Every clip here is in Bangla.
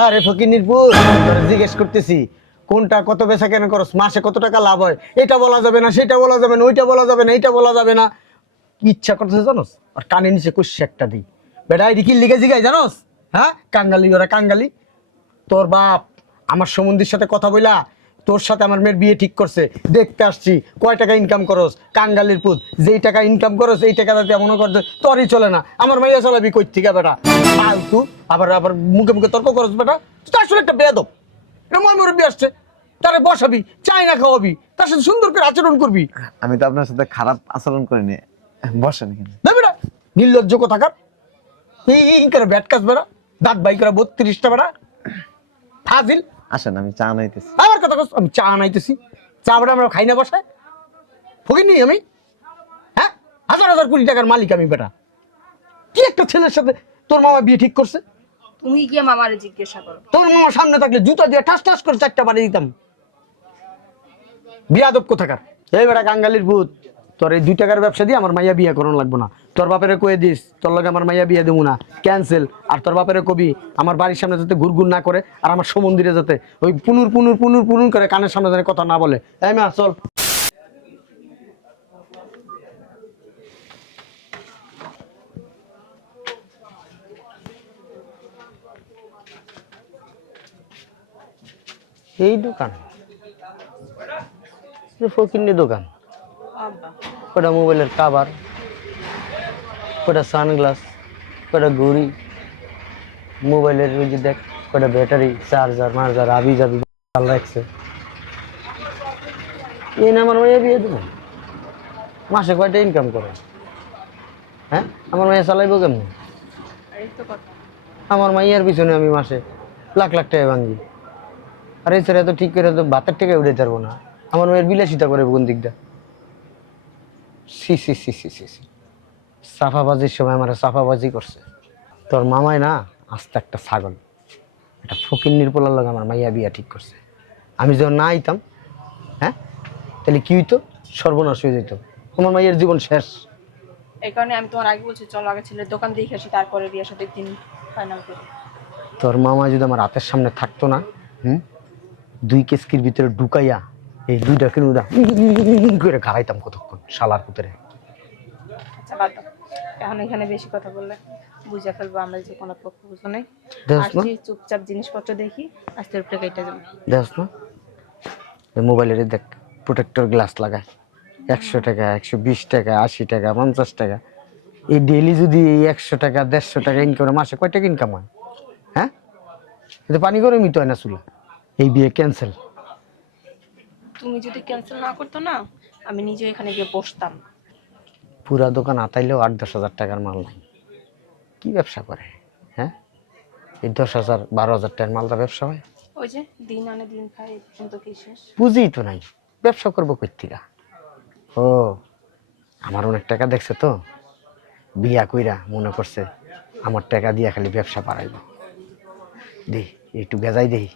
আরে ফকিনির পুত, তোরে জিজ্ঞেস করতেছি কোনটা কত বেচা কেন করস, মাসে কত টাকা লাভ হয়, এটা বলা যাবে না, সেটা বলা যাবে না, ওইটা বলা যাবে না, এইটা বলা যাবে না। কি ইচ্ছা করতেছে জানোস? আর কানে নিচে কষি একটা দিই। বেটা এটি কি লিখে জিগাই জানোস? হ্যাঁ, কাঙ্গালি ওরা কাঙ্গালি। তোর বাপ আমার সমুদ্রের সাথে কথা বইলা তোর সাথে আমার মেয়ের বিয়ে ঠিক করছে, দেখতে আসছি কয় টাকা ইনকাম করস। কাঙ্গালির পুত, যেই টাকা ইনকাম করস এই টাকা যাতে মনে করতে তোরই চলে না, আমার মাইয়া চালাবি কই থেকে বেটা? ফালতু আবার আবার মুখে মুখে তর্ক করস বেটা। তুই তো আসলে একটা বেয়াদব। এটা ময় মুরব্বি আসছে, তারে বসাবি, চাই না খাওয়াবি, তার সাথে সুন্দর করে আচরণ করবি। আমি তো আপনার সাথে খারাপ আচরণ করিনি, বসেন এখানে। না বেটা, নির্লজ্জ কোথাকার। এই করে ব্যাট কাজ বেটা, দাঁত বাই করে 32টা বেটা ফাজিল। আসেন, আমি চা নাইতেছি। আমার কথা কস, আমি চা আনাইতেছি। চা বেটা আমরা খাই না বসায়, ফকির আমি। হ্যাঁ, হাজার হাজার কোটি টাকার মালিক আমি বেটা। কি একটা ছেলের সাথে তোর মামা বিয়ে ঠিক করছে। তুমি গিয়ে মামারে জিজ্ঞাসা করো। তোর মামা সামনে থাকলে জুতা দিয়ে ঠাস ঠাস করে 4টা বাড়ি দিতাম। বিয়াদব কোথাকার। এই বেটা কাঙ্গালির ভূত, তোর এই 2 টাকার ব্যবসা দিয়ে আমার মাইয়া বিয়ে করানো লাগবো না। তোর বাপেরে কয়ে দিস তোর লগে আমার মাইয়া বিয়ে দেবো না, ক্যান্সেল। আর তোর বাপেরে কবি আমার বাড়ির সামনে যাতে ঘুরঘুর না করে, আর আমার সমন্দিরে যাতে ওই পুনুর পুনুর পুনুর পুনুর করে কানের সামনে যেন কথা না বলে। এই মা চল। এই দোকান ফকিন্নি দোকান, কটা মোবাইলের কাভার, কটা সানগ্লাস, কটা ঘড়ি, মোবাইলের ওই যে দেখ কটা ব্যাটারি, চার্জার মার্জার আবি যাবি রাখছে। এই না আমার মাইয়া বিয়ে দেবো? মাসে কয়টা ইনকাম করে? হ্যাঁ, আমার মাইয়া চালাইবো কেমন? আমার মাইয়ার পিছনে আমি মাসে লাখ লাখ টাকা ভাঙ্গি, আর এছাড়া তো ঠিক করে তো ভাতের টাকা উঠে পারবো না। আমার মেয়ের বিলাসিতা করে কোন দিকটা? সি সি সি সি সি সি, সাফাবাজির সময় আমার সাফাবাজি করছে। তোর মামাই না আস্তে একটা ছাগল, একটা ফকির নির্পলার লগে আমার মাইয়া বিয়া ঠিক করছে। আমি যখন না আইতাম, হ্যাঁ, তাহলে কি হইতো? সর্বনাশ হয়ে যেত, আমার মাইয়ের জীবন শেষ। এই কারণে আমি তোমার আগে বলছি চলো আগে ছেলের দোকান দেখে আসি, তারপরে বিয়ের সাথে দিন ফাইনাল করি। তোর মামা যদি আমার হাতের সামনে থাকতো না, 2 কেসকির ভিতরে ঢুকাইয়া এই 2টা কিনুদা করে খাড়াইতাম কতক্ষণ শালার পুতরে। আচ্ছা বাদ দাও, এখন এখানে বেশি কথা বললে বুঝে ফেলবো আমরা যে কোনো পক্ষ বুঝো নেই। দেখছ না, আসছি চুপচাপ জিনিসপত্র দেখি, আস্তে উপরে কেটে যাবো। দেখছ না, মোবাইলের দেখ প্রোটেক্টর গ্লাস লাগায় 100 টাকা, 120 টাকা, 80 টাকা, 50 টাকা। এই ডেইলি যদি এই 100 টাকা 150 টাকা ইনকাম, মাসে কয় টাকা ইনকাম হয়? হ্যাঁ, এটা পানি গরমই তো হয় না চুলা। এই বিয়ে ক্যান্সেল। তুমি যদি ক্যান্সেল না করতো না, আমি নিজে এখানে গিয়ে বসতাম। পুরা দোকান আতাইলেও 8-10 হাজার টাকার মাল নাই। কি ব্যবসা করে? হ্যাঁ, এই 10,000 12,000 টাকার মালটা ব্যবসা হয়? ওই যে দিন আনে দিন খাই, কিন্তু কি শেষ? পুঁজি তো নাই, ব্যবসা করবো কই থেকে? ও, আমার অনেক টাকা দেখছে তো, বিয়া কইরা মনে করছে আমার টাকা দিয়া খালি ব্যবসা বাড়াইব। দেই একটু বেজাই দেই।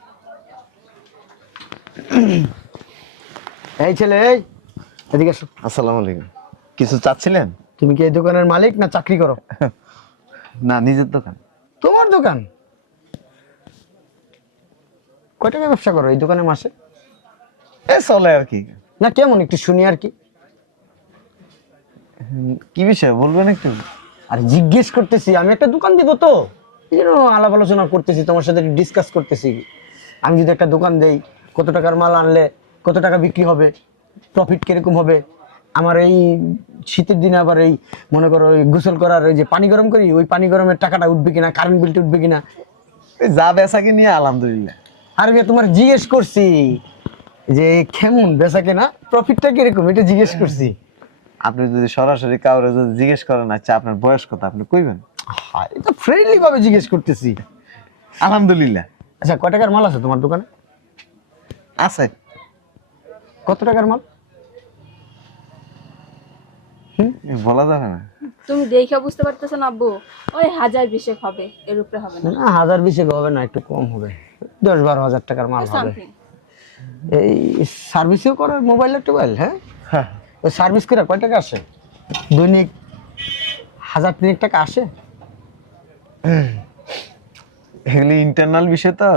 এই ছেলে, এই এদিকে এসো। আসসালামু আলাইকুম। কিছু চাচ্ছিলেন? তুমি কি এই দোকানের মালিক না চাকরি করো? না, নিজের দোকান। তোমার দোকান? কয় টাকা ব্যবসা করো এই দোকানে মাসে? এ চলে আর কি। না কেমন একটু শুনি আর কি। কি বিষয় বলবেন একটু? আর জিজ্ঞেস করতেছি, আমি একটা দোকান দিব তো, এই জন্য আলাপ আলোচনা করতেছি, তোমার সাথে ডিসকাস করতেছি। আমি যদি একটা দোকান দেই, কত টাকার মাল আনলে কত টাকা বিক্রি হবে, প্রফিট কিরকম হবে। আমার এই শীতের দিনে আবার এই মনে করো ওই গোসল করার ওই যে পানি গরম করি, ওই পানি গরমের টাকাটা উঠবে কিনা, কারেন্ট বিলটা উঠবে কিনা। এই যা বেচাকে নিয়ে আলহামদুলিল্লাহ। আর তোমার জিজ্ঞেস করছি যে কেমন বেচা কেনা, প্রফিটটা কিরকম, এটা জিজ্ঞেস করছি। আপনি যদি সরাসরি কাউরে যদি জিজ্ঞেস করেন আচ্ছা আপনার বয়স কত, আপনি কইবেন? হ্যাঁ, এটা ফ্রেন্ডলি ভাবে জিজ্ঞেস করতেছি। আলহামদুলিল্লাহ। আচ্ছা, কয় টাকার মাল আছে তোমার দোকানে? আছে। কত টাকার মাল? বলা যাবে না। তুমি দেখে বুঝতে পারতেছো না আব্বু? ওই 1000-20 হবে, এর উপরে হবে না। না, 1000-20 হবে না, একটু কম হবে, 10-12 হাজার টাকার মাল হবে। সামথিং। এই সার্ভিসও করে মোবাইলের টোবাইল? হ্যাঁ, ওই সার্ভিস করে কয় টাকা আসে? দৈনিক 1000-30 টাকা আসে? এগুলি ইন্টারনাল বিষয় তো,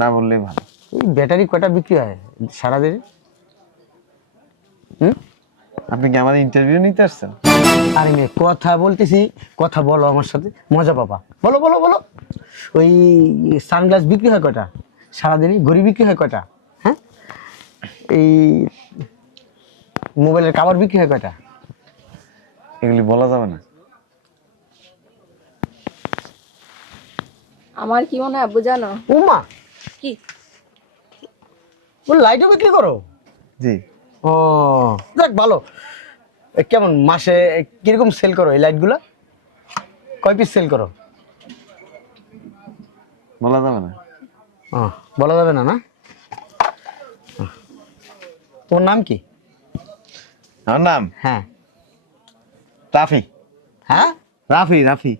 না বললেই ভালো। এই ব্যাটারি কয়টা বিক্রি হয় সারাদিনে? হুম? আপনি কি আমার ইন্টারভিউ নিতে আসছেন? আরে মেয়ে, কথা বলতেছি, কথা বলো আমার সাথে, মজা পাবা। বলো বলো বলো। ওই সানগ্লাস বিক্রি হয় কয়টা সারাদিনে? ঘড়ি বিক্রি হয় কয়টা? হ্যাঁ, এই মোবাইলের কভার বিক্রি হয় কয়টা? এগুলি বলা যাবে না। আমার কি মনে হয় আব্বু জানো? উমা, কি? বল লাইটও বিক্রি করো? জি। ও দেখ ভালো। কেমন মাসে কিরকম সেল করো এই লাইটগুলো? কয় পিস সেল করো? বলা যাবে না। ও, বলা যাবে না না? তোমার নাম কি? আমার নাম হ্যাঁ। রাফি। হ্যাঁ, রাফি রাফি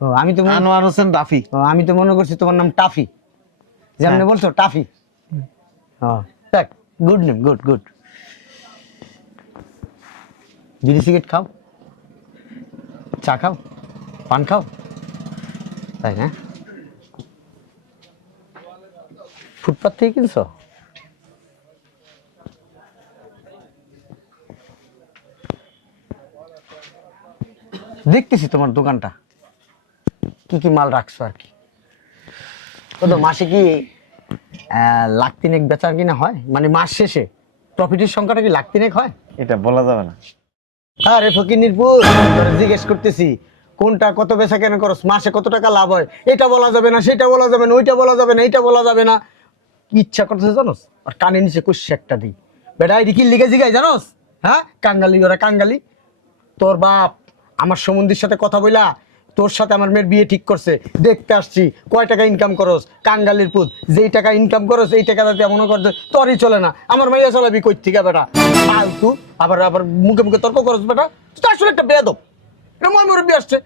ও আমি তো আনোয়ার হোসেন রাফি। আমি তো মনে করছি তোমার নাম টাফি, যেমন হ্যাঁ। বলছো টাফি। ও দেখ, গুড নেম, গুড গুড। বিড়ি সিগারেট খাও, চা খাও, পান খাও, তাই না? ফুটপাথ থেকে কিনছো? দেখতেছি তোমার দোকানটা, কি কি মাল রাখছো আর কি। তো মাসে কি লাখ তিনেক বেচার কিনা হয়? মানে মাস শেষে প্রফিটের সংখ্যাটা কি লাখ তিনেক হয়? এটা বলা যাবে না। আরে ফকিনিরপুর, তোরে জিজ্ঞেস করতেছি কোনটা কত বেচা কেন করস, মাসে কত টাকা লাভ হয়, এটা বলা যাবে না, সেটা বলা যাবে না, ওইটা বলা যাবে না, এইটা বলা যাবে না। কি ইচ্ছা করতেছে জানোস? আর কানে নিচে কুশি একটা দিই। বেটা এটি কি লিখে জিগাই জানোস? হ্যাঁ, কাঙ্গালি ওরা কাঙ্গালি। তোর বাপ আমার সম্বন্ধীর সাথে কথা বইলা তোর সাথে আমার মেয়ের বিয়ে ঠিক করছে, দেখতে আসছি কয় টাকা ইনকাম করস। কাঙ্গালির পুত, যেই টাকা ইনকাম করস এই টাকা যাতে মনে করছে তোরই চলে না, আমার মাইয়া চালাবি কই থেকে বেটা? ফালতু আবার আবার মুখে মুখে তর্ক করস বেটা। তুই আসলে একটা বেয়াদব। এটা ময় মুরব্বী আসছে,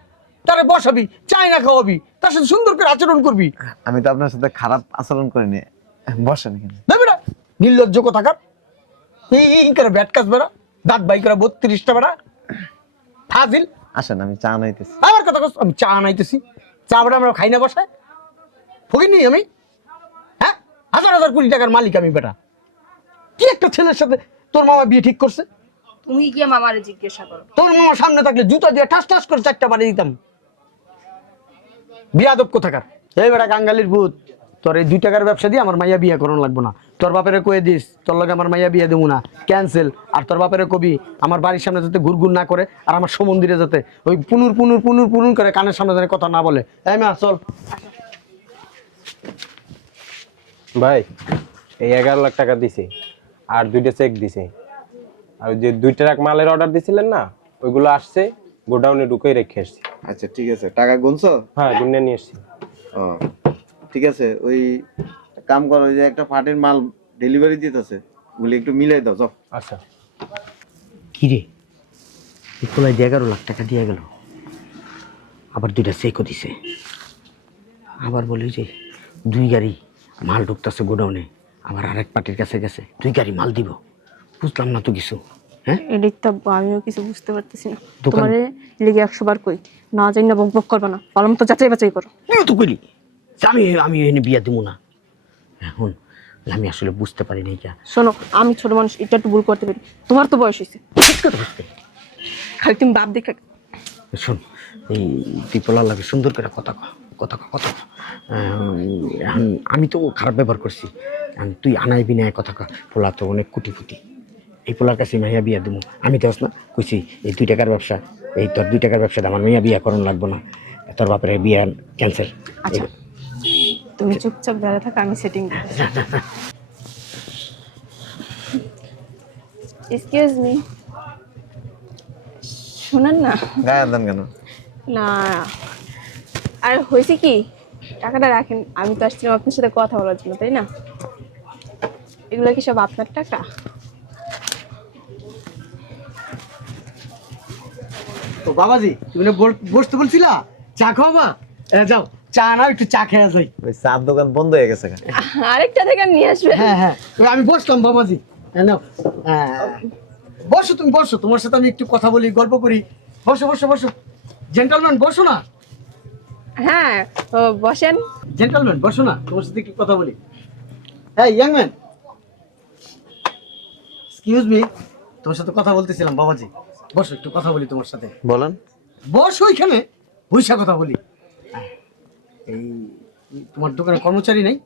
তারে বসাবি, চাই না খাওয়াবি, তার সাথে সুন্দর করে আচরণ করবি। আমি তো আপনার সাথে খারাপ আচরণ করিনি। বসেন এখানে। না বেটা, নির্লজ্জ কোথাকার। এই করে ব্যাট কাজ বেটা, দাঁত বাই করে 32টা বেটা, ফাজিল। আসেন, আমি চা নাইতেছি। আমার কথা কস, আমি চা আনাইতেছি। চা বেটা আমরা খাই না বসায়? ফকিনি আমি? হ্যাঁ, হাজার হাজার কোটি টাকার মালিক আমি বেটা। কি একটা ছেলের সাথে তোর মামা বিয়ে ঠিক করছে? তুমি গিয়ে মামারে জিজ্ঞাসা করো। তোর মামা সামনে থাকলে জুতা দিয়ে ঠাস ঠাস করে 4টা বাড়ি দিতাম। বিয়াদব কোথাকার। এই বেটা কাঙ্গালির ভূত, তোর এই 2 টাকার ব্যবসা দিয়ে আমার মাইয়া বিয়ে করানো লাগবো না। তোর বাপেরে কয়ে দিস তোর লগে আমার মাইয়া বিয়ে দেবো না, ক্যান্সেল। আর তোর বাপেরে কবি আমার বাড়ির সামনে যাতে ঘুরঘুর না করে, আর আমার সমন্দিরে যাতে ওই পুনুর পুনুর পুনুর পুনুর করে কানের সামনে যেন কথা না বলে। এই মা চল। ভাই এই 11 লাখ টাকা দিছে, আর 2টা চেক দিছে, আর ওই যে 2 ট্রাক মালের অর্ডার দিছিলেন না, ওইগুলো আসছে, গোডাউনে ঢুকে রেখে আসছি। আচ্ছা ঠিক আছে, টাকা গুনছো? হ্যাঁ, গুনে নিয়ে এসছি। ও ঠিক আছে, ওই কাম করো, ওই যে একটা ফাটের মাল ডেলিভারি দিতেছে, ওগুলি একটু মিলাই দাও যাও। আচ্ছা। কি রে, খোলায় 11 লাখ টাকা দিয়ে গেল, আবার 2টা চেকও দিছে, আবার বলি যে 2 গাড়ি মাল ঢুকতেছে গোডাউনে, আবার আরেক পার্টির কাছে গেছে 2 গাড়ি মাল দিব। বুঝলাম না তো কিছু। হ্যাঁ, এদিক তো আব্বু আমিও কিছু বুঝতে পারতেছি না। দোকান- তোমারে লিগে 100 বার কই, না জানি না বক বক করবে না, পালম তো যাচাই বাছাই করো। তুইও তো কইলি যে আমি এনে বিয়া দেবো না। এখন আমি আসলে বুঝতে পারি নাই কে শোনো, আমি ছোট মানুষ, এটা একটু ভুল করতে পারি, তোমার তো বয়স হয়েছে, বুঝতে। খালি তুমি বাপ দেখে। শোন, এই তুই পোলার লাগে সুন্দর করে কথা কও, কথা কও, কথা কও। এখন আমি তো খারাপ ব্যবহার করছি, এখন তুই আনাই বিনায় কথা কও। পোলা তো অনেক কুটিপুটি, এই পোলার কাছে মাইয়া বিয়া দেবো। আমি তো না কইছি এই 2 টাকার ব্যবসা, এই তোর 2 টাকার ব্যবসাতে আমার মাইয়া বিয়া করানো লাগবো না, তোর বাপের বিয়া ক্যান্সেল। আচ্ছা, তুমি চুপচাপ দাঁড়িয়ে থাকো, আমি সেটিং দিই। এক্সকিউজ মি, শুনেন না। গায়ে দেন কেন? না, আর হয়েছে কি, টাকাটা রাখেন, আমি তো আসছিলাম আপনার সাথে কথা বলার জন্য, তাই না? এগুলো কি সব আপনার টাকা? ও বাবাজি, তুমি না বসতে বলছিলা, চা খাওয়াবা? যাও চা না, একটু চা খেয়ে যাই। ওই চার দোকান বন্ধ হয়ে গেছে কেন? আরেকটা থেকে নিয়ে আসবে। হ্যাঁ হ্যাঁ, ওই আমি বসলাম বাবাজি। নাও, বসো তুমি, বসো, তোমার সাথে আমি একটু কথা বলি, গল্প করি। বসো বসো বসো, জেন্টলম্যান বসো না। হ্যাঁ, ও বসেন। জেন্টলম্যান বসো না, তোমার সাথে একটু কথা বলি। হ্যাঁ ইয়াং ম্যান, এক্সকিউজ মি, তোমার সাথে কথা বলতেছিলাম বাবাজি। বসো, একটু কথা বলি তোমার সাথে। বলেন। বসো ওইখানে, বৈশা কথা বলি। এই তোমার দোকানে কর্মচারী নেই?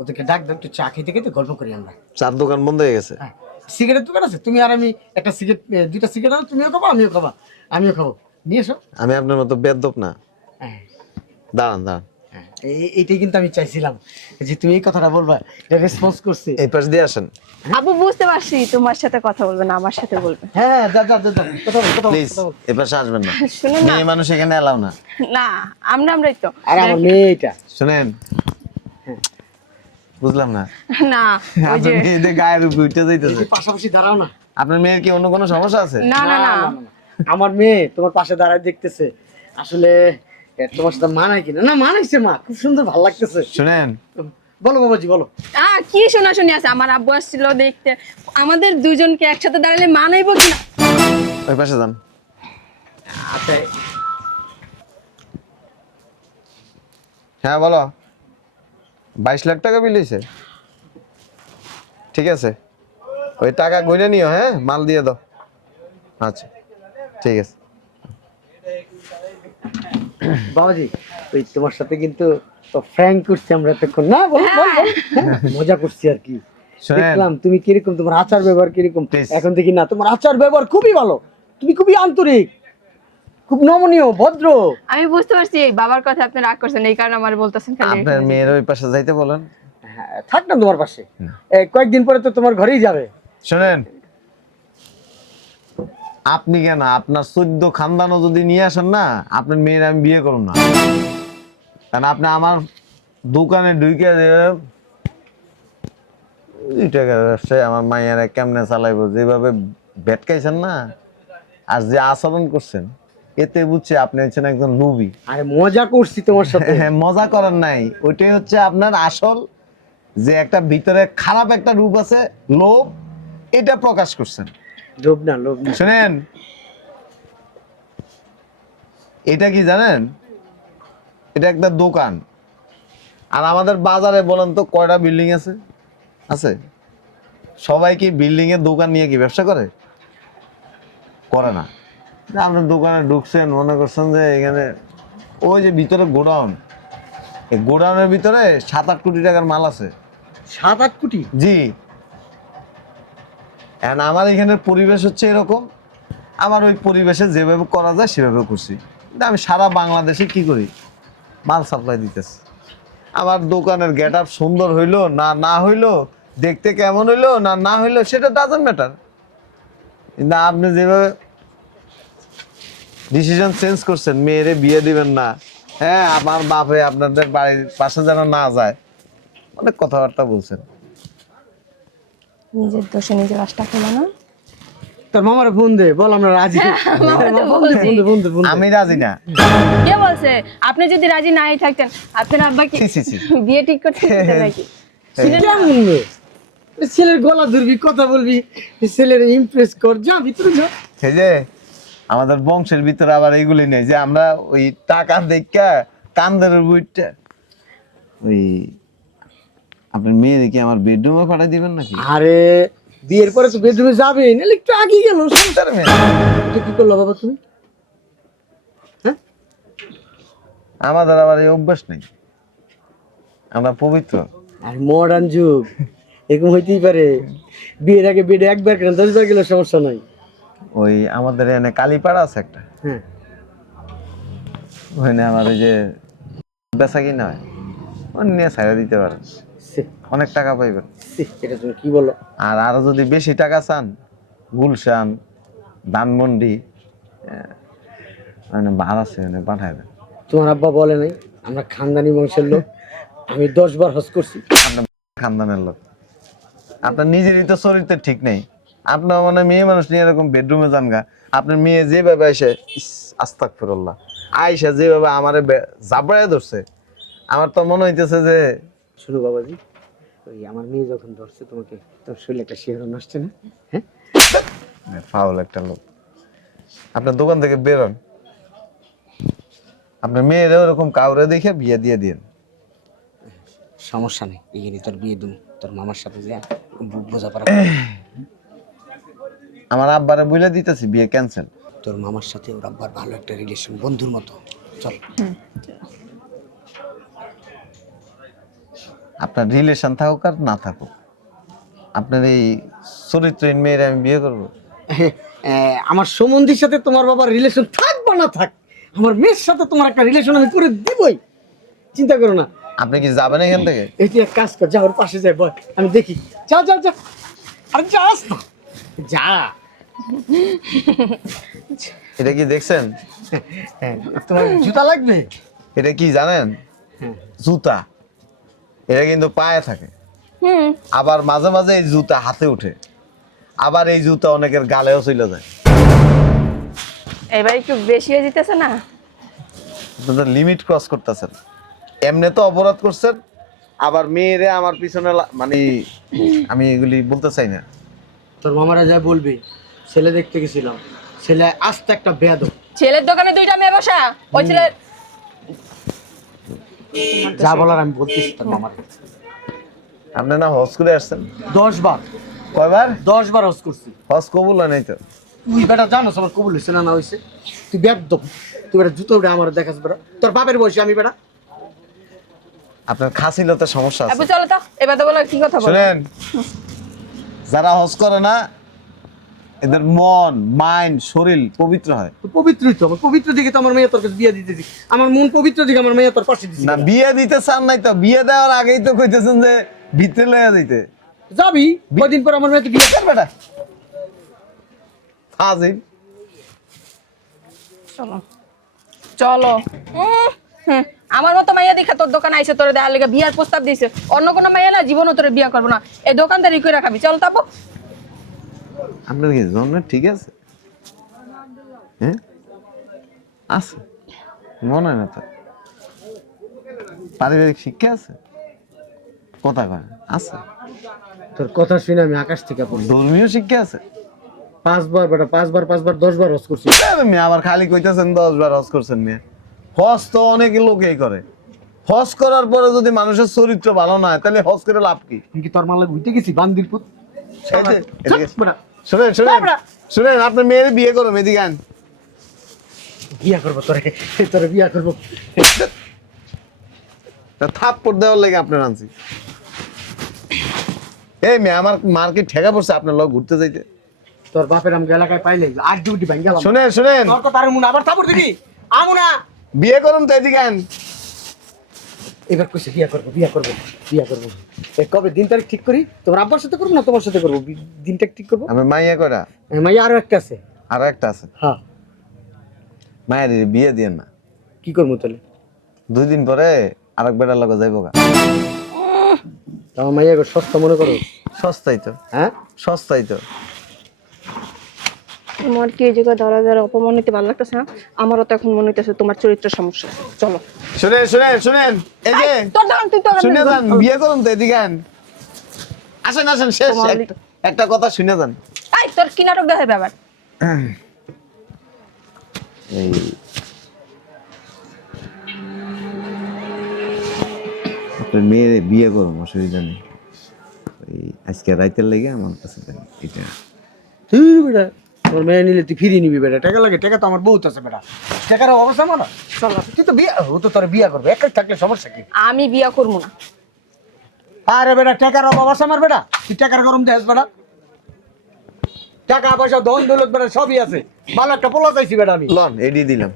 ওদেরকে ডাক দাও, একটু চা খেতে খেতে গল্প করি আমরা। চার দোকান বন্ধ হয়ে গেছে। হ্যাঁ, সিগারেট দোকান আছে, তুমি আর আমি একটা সিগারেট, দুইটা সিগারেট আনো, তুমিও খাবো আমিও খাবো, আমিও খাবো, নিয়ে এসো। আমি আপনার মতো বেদ্যপ না। হ্যাঁ, দাঁড়ান দাঁড়ান, এইটাই কিন্তু আমি চাইছিলাম যে তুমি এই কথাটা বলবা, এটা রেসপন্স করছি। এই পাশ দিয়ে আসেন আবু বুঝতে পারছি তোমার সাথে কথা বলবে না, আমার সাথে বলবে। হ্যাঁ যা যা যা যা, কথা বল, কথা বল, প্লিজ। কথা বল। এই পাশে আসবেন না, শুনুন না, মেয়ে মানুষ এখানে এলাও না। না আমরাই তো। আরে আমার মেয়েটা, শুনেন, বুঝলাম না। না ওই যে আপনার মেয়েদের গায়ের উপর উঠে যাইতেছে। একটু পাশাপাশি দাঁড়াও না। আপনার মেয়ের কি অন্য কোনো সমস্যা আছে? না না না, আমার মেয়ে তোমার পাশে দাঁড়ায় দেখতেছে, আসলে তোমার সাথে মানায় কিনা। না মানাইছে মা, খুব সুন্দর, ভালো লাগতেছে। শুনেন, বলো বাবাজি বলো। কি শোনাশুনি আছে? আমার আব্বু আসছিল দেখতে, আমাদের দুজনকে একসাথে দাঁড়ালে মানাইবো কিনা। ওই পাশে যান। আচ্ছা হ্যাঁ বলো। 22 লাখ টাকা বিল হয়েছে? ঠিক আছে, ওই টাকা গইনে নিও। হ্যাঁ, মাল দিয়ে দাও। আচ্ছা ঠিক আছে। বাবাজি, ওই তোমার সাথে কিন্তু ফ্র্যাঙ্ক করছি আমরা এতক্ষণ, না বল বল বল। মজা করছি আর কি। শোনেন। দেখলাম তুমি কিরকম, তোমার আচার ব্যবহার কিরকম। Please. এখন দেখি না, তোমার আচার ব্যবহার খুবই ভালো, তুমি খুবই আন্তরিক, খুব নমনীয়, ভদ্র। আমি বুঝতে পারছি এই বাবার কথা আপনি রাগ করছেন, এই কারণে আমার বলতেছেন খালি আপনার এখানে মেয়ের ওই পাশে যাইতে বলেন। হ্যাঁ, থাক না তোমার পাশে, কয়েকদিন পরে তো তোমার ঘরেই যাবে। শোনেন, আপনি কেন, আপনার 14 খানদানও যদি নিয়ে আসেন না, আপনার মেয়ের আমি বিয়ে করব না। কারণ আপনি আমার দোকানে ঢুকে 2 টাকার ব্যবসায় আমার মাইয়ারা কেমনে চালাইবো, যেভাবে ভেটকাইছেন না আর যে আচরণ করছেন, এতে বুঝছি আপনি হচ্ছেন একজন লোভী। আরে মজা করছি তোমার সাথে। হ্যাঁ, মজা করার নাই, ওইটাই হচ্ছে আপনার আসল, যে একটা ভিতরে খারাপ একটা রূপ আছে, লোভ, এটা প্রকাশ করছেন। লোভ না, লোভ না। শুনেন, এটা কি জানেন, এটা একটা দোকান। আর আমাদের বাজারে বলেন তো কয়টা বিল্ডিং আছে? আছে? সবাই কি বিল্ডিং এর দোকান নিয়ে কি ব্যবসা করে? করে না। আপনার দোকানে ঢুকছেন, মনে করছেন যে এখানে ওই যে ভিতরে গোডাউন, এই গোডাউনের ভিতরে 7-8 কোটি টাকার মাল আছে। 7-8 কোটি? জি। এখন আমার এখানের পরিবেশ হচ্ছে এরকম, আমার ওই পরিবেশে যেভাবে করা যায় সেভাবে করছি। কিন্তু আমি সারা বাংলাদেশে কি করি, মাল সাপ্লাই দিতেছি। আমার দোকানের গেট আপ সুন্দর হইলো না না হইলো, দেখতে কেমন হইলো না না হইলো, সেটা ডাজন্ট ম্যাটার। কিন্তু আপনি যেভাবে ডিসিশন চেঞ্জ করছেন, মেয়েরে বিয়ে দিবেন না, হ্যাঁ আমার বাপে আপনাদের বাড়ির পাশে যেন না যায়, অনেক কথাবার্তা বলছেন। নিজের দোষে নিজের রাস্তা খোলা না। তোর মামার ফোন দে, বল আমরা রাজি। আমি রাজি না। কে বলছে? আপনি যদি রাজি নাই থাকতেন, আপনার আব্বা কি ছি, ছি, ছি। বিয়ে ঠিক করতে দিতেন নাকি? ছিলেন না? কেমন রে? ছেলের গলা ধরবি, কথা বলবি, ছেলের ইমপ্রেস কর, যা ভিতরে যা। এই যে আমাদের বংশের ভিতরে আবার এইগুলি নেই যে আমরা ওই টাকা দেখা কান্দের বইটা, ওই আপনার মেয়ে দেখি আমার বেডরুমে পাঠাই দিবেন নাকি? আরে বিয়ের পরে তো বেডরুমে যাবে, নাহলে একটু আগে গেল। তার মেয়ে। এটা কি করলো বাবা তুমি? হ্যাঁ, আমাদের আবার এই অভ্যাস নেই, আমরা পবিত্র। আর মডার্ন যুগ, এরকম হইতেই পারে। বিয়ের আগে বেডে একবার কেন 10 বার গেলে সমস্যা নাই। ওই আমাদের এখানে কালীপাড়া আছে একটা, হ্যাঁ, ওখানে আমার ওই যে বেচা কিনা হয়, ওখানে নিয়ে ছাড়া দিতে পারেন, সে, অনেক টাকা পাইবেন। সে, এটা তুমি কি বলো? আর আরো যদি বেশি টাকা চান, গুলশান, ধানমন্ডি, মানে ভাড়া আছে, মানে পাঠাইবেন। তোমার আব্বা বলে নাই আমরা খানদানি বংশের লোক? আমি 10 বার হজ করছি। আপনার খানদানের লোক, আপনার নিজেরই তো চরিত্র ঠিক নেই। আপনার মানে মেয়ে মানুষ নিয়ে এরকম বেডরুমে যান গা, আপনার মেয়ে যেভাবে এসে আস্তাগফিরুল্লাহ আইসা যেভাবে আমারে জাবড়ায় ধরছে, আমার তো মনে হইতেছে যে শুনো বাবাজি, ওই আমার মেয়ে যখন ধরছে তোমাকে, তোর শরীরে একটা শিহরণ আসছে না? হ্যাঁ, ফাউল একটা লোক। আপনার দোকান থেকে বেরোন। আপনার মেয়েরা ওরকম কাউরে দেখে বিয়ে দিয়ে দিন। সমস্যা নেই, এখানে তোর বিয়ে দিন তোর মামার সাথে যে বোঝাপড়া আমার আব্বারে বলে দিতেছি বিয়ে ক্যান্সেল। তোর মামার সাথে ওর আব্বার ভালো একটা রিলেশন, বন্ধুর মতো। চল। আপনার রিলেশন থাকুক আর না থাকুক, আপনার এই চরিত্রহীন মেয়ের আমি বিয়ে করবো? আমার সম্বন্ধীর সাথে তোমার বাবার রিলেশন থাক বা না থাক, আমার মেয়ের সাথে তোমার একটা রিলেশন আমি করে দিবই, চিন্তা করো না। আপনি কি যাবেন এখান থেকে? এই তুই এক কাজ কর, যা ওর পাশে যাই বল, আমি দেখি। যা যা যা, আরে যাস না, যা। এটা কি দেখছেন? তোমার জুতা লাগবে? এটা কি জানেন? জুতা। এটা কিন্তু পায়ে থাকে, আবার মাঝে মাঝে এই জুতা হাতে উঠে, আবার এই জুতা অনেকের গালেও চলে যায়। এবার একটু বেশি হয়ে যেতেছে না? আপনাদের লিমিট ক্রস করতেছেন। এমনি তো অপরাধ করছেন, আবার মেয়েরে আমার পিছনে মানে আমি এগুলি বলতে চাই না। তোর মামারা যা বলবে, ছেলে দেখতে গেছিলাম, ছেলে আস্তে একটা বেয়াদব। ছেলের দোকানে দুইটা মেয়ে বসা, ওই ছেলে যা বলার আমি বলতেছি তোর মামার। আপনি না হজ করে আসছেন? 10 বার। কয়বার? 10 বার হজ করছি। হজ কবুল হয় নাই তো? তুই বেটা জানোস আমার কবুল হয়েছে না না হয়েছে? তুই বেয়াদব, তুই বেটা জুতো উঠে আমার দেখাস বেটা, তোর বাপের বয়সে আমি বেটা। আপনার খাসিলতে সমস্যা আপু আছে। চলো তো, এবার তো বলো কি কথা বলো। শুনেন, যারা হজ করে না এদের মন, মাইন্ড, শরীর পবিত্র হয়। তুই পবিত্রই তো, আমার পবিত্র দিকে তো আমার মেয়ে তোর কাছে বিয়ে দিতেছি, আমার মন পবিত্র দিকে আমার মেয়ে তোর পাশে দিছি। না বিয়ে দিতে চান নাই তো? বিয়ে দেওয়ার আগেই তো কইতেছেন যে ভিতরে লইয়া দিতে। যাবি কদিন পর আমার মেয়েকে বিয়ে বেটা ফাজিল। চলো চলো। আমার মতো মাইয়া দেখা তোর দোকানে আইসে তোর দেখার লেগে বিয়ার প্রস্তাব দিয়েছে, অন্য কোনো মাইয়া না জীবনও তোর বিয়া করবো না, এই দোকানদারি করে রাখাবি। চল তাপো। আপনার কি জন্ম ঠিক আছে? হ্যাঁ আছে, মনে হয় না তো। পারিবারিক শিক্ষা আছে, কথা কয় আছে। তোর কথা শুনে আমি আকাশ থেকে পড়ি। ধর্মীয় শিক্ষা আছে। 5 বার বেটা, 5 বার 10 বার হজ করছি। মেয়ে আবার খালি কইতেছেন 10 বার হজ করছেন। মেয়ে হজ তো অনেক লোকেই করে। হজ করার পরে যদি মানুষের চরিত্র ভালো না হয় তাহলে হজ করে লাভ কি? কি তোর মালে ঘুরতে গেছি বান্দির পুত? শুনেন শুনেন শুনেন, আপনার মেয়ের বিয়ে করো, এদিকে আন। বিয়া করবো তোরে, তোরে বিয়া করবো। থাপ্পড় দেওয়ার লাগে আপনার আনছি। এই মেয়ে আমার মার্কেট ঠেকা পড়ছে আপনার লোক ঘুরতে যাইতে। তোর বাপের আমাকে এলাকায় পাইলে আর ডিউটি ভাঙ গেলাম। শুনেন শুনেন, তোর কথা আর মুনা আবার থাপড় দিবি? আমু না, বিয়ে করুন তো, এদিকে আন। এবার কইছে বিয়া করবো বিয়া করবো বিয়া করবো। এ কবে দিন তারিখ ঠিক করি? তোমার আব্বার সাথে করবো না তোমার সাথে করবো? দিনটা ঠিক করবো। আমার মাইয়া কয়টা? মাইয়া আরো একটা আছে। আর একটা আছে। হ্যাঁ, মায়ের বিয়ে দিয়ে না, কি করবো তাহলে? 2 দিন পরে আরেক বেটার লগে যাইব গা। আমার মাইয়া সস্তা মনে করো? সস্তাই তো, হ্যাঁ সস্তাই তো। তোমার কি এই জায়গায় ধরা ধরা অপমান নিতে ভালো লাগতেছে না? আমারও তো এখন মনে হইতেছে তোমার চরিত্র সমস্যা। চলো। শুনেন শুনেন শুনেন, এই যে তোর দোকান তুই তো শুনে যান, বিয়ে করুন তো, এদিকে আন। আসেন আসেন, শেষ একটা কথা শুনে যান। এই তোর কি নাটক দেখাবে আবার? এই আপনার মেয়ের বিয়ে করুন, অসুবিধা নেই। ওই আজকে রাইতের লেগে আমার কাছে দেন এটা। তুই বেটা, তোর মেয়ে নিলে তুই ফিরিয়ে নিবি বেটা। টাকা লাগে, টাকা তো আমার বহুত আছে বেটা, টাকার অবস্থা আমার। চলো। তুই তো বিয়া, ও তো তোর বিয়া করবে, একাই থাকলে সমস্যা কি? আমি বিয়া করবো না। আরে বেটা, টাকার অভাব আছে আমার বেটা, তুই টাকার গরম দেস বেটা। টাকা পয়সা ধন দৌলত বেটা সবই আছে, ভালো একটা পোলা চাইছি বেটা আমি। লন এডি দিলাম।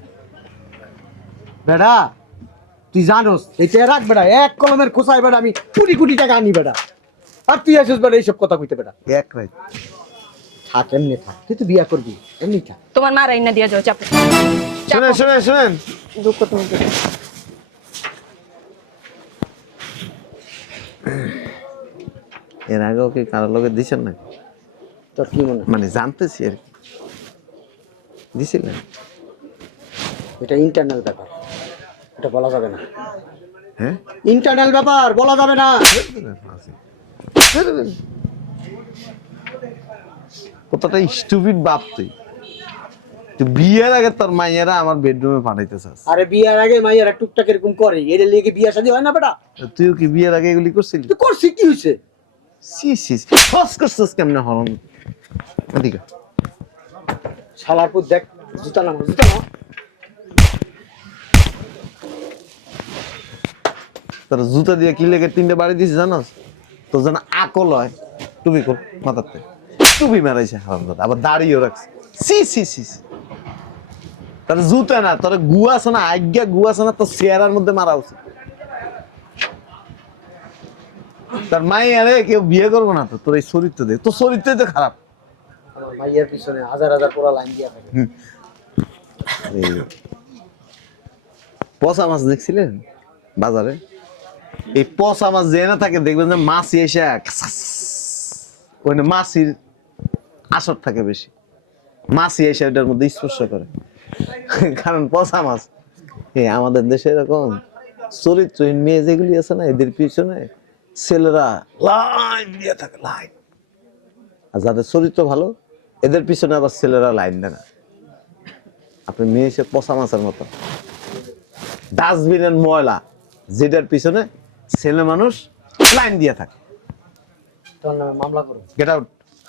বেটা তুই জানোস এটা রাখ বেটা, এক কলমের খোঁচাই বেটা আমি কোটি কোটি টাকা আনি বেটা, আর তুই আসিস বেটা এইসব কথা কইতে বেটা। এক রাত থাক এমনি থাক, তুই তো বিয়া করবি এমনি থাক। তোমার মা রাইনা দিয়া যাও, চাপো। শুনেন শুনেন শুনেন, দুঃখ তুমি দেখো। এর আগে ওকে কারোর লগে দিছেন না? তোর কি মনে হয়? মানে জানতেছি আর কি, দিছিলেন? এটা ইন্টারনাল ব্যাপার, এটা বলা যাবে না। হ্যাঁ ইন্টারনাল ব্যাপার বলা যাবে না। কতটা স্টুপিড বাপ তুই। তুই বিয়ের আগে তোর মাইয়েরা আমার বেডরুমে পাঠাইতে চাস। আরে বিয়ার আগে মাইয়ারা টুকটাক এরকম করে, এর লিগে বিয়া শাদী হয় না বেটা? তুইও কি বিয়ের আগে এগুলি করছিলি? তুই করছিস কি হইছে? সি সি ফস করছিস কেমনে হরন? এদিকে শালার পুত দেখ, জুতা নামা, জুতা নামা। তোর জুতা দিয়ে কি লেগে 3টে বাড়ি দিছিস জানোস? তোর যেন আকল হয়। টুপি কর মাথাতে, টুপি মারাইছে হারামজাদা, আবার দাড়িও রাখছে। সি সি সি সি। তোর জুতা না, তোর গু আছে না, আজ্ঞা গু আছে না, তোর চেহারার মধ্যে মারা উচিত। তোর মাইয়ারে কেউ বিয়ে করবো না তো, তোর এই চরিত্র দেখ, তোর চরিত্রই তো খারাপ। আমার মাইয়ার পিছনে হাজার হাজার পোলা লাইন দিয়া থাকে। এই পচা মাছ দেখছিলেন বাজারে? এই পচা মাছ যে না থাকে দেখবেন যে মাছি এসে ওখানে মাছির আসর থাকে বেশি, মাছি এসে ওটার মধ্যে স্পর্শ করে, কারণ পচা মাছ। আমাদের দেশে এরকম চরিত্রহীন মেয়ে যেগুলি আছে না, এদের পিছনে ছেলেরা লাইন দিয়ে থাকে, লাইন। আর যাদের চরিত্র ভালো এদের পিছনে আবার ছেলেরা লাইন দেয় না। আপনি মেয়ে এসে পচা মাছের মতো, ডাস্টবিনের ময়লা যেটার পিছনে ছেলে মানুষ লাইন দিয়ে থাকে। তোর নামে মামলা করুন, গেট আউট,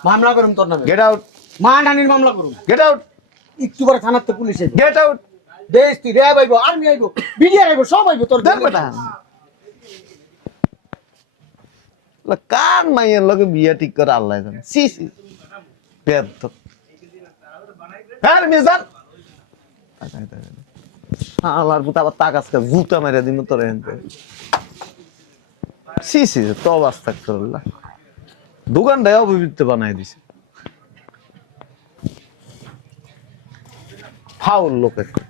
মামলা করুন তোর নামে, গেট আউট, মানহানির মামলা করুন। গেট আউট, একটু পরে থানাতে পুলিশ আইব, গেট আউট। দেশ তুই র্যাব আইব, আর্মি আইব, বিডিআর আইব, সব আইব তোর দেখ বেটা, কার মাইয়ের লগে বিয়া ঠিক করে আল্লাহ জানে। সি সি বেয়াদব। হ্যাঁ মিজান, আল্লাহর পুত আবার তাকাসকে জুতা মেরে দিমু তোর এনতে। সি সি তো আস্তাগফিরুল্লাহ, দোকানটাই অপবিত্র বানাই দিছে। ফাউল লোক একটা।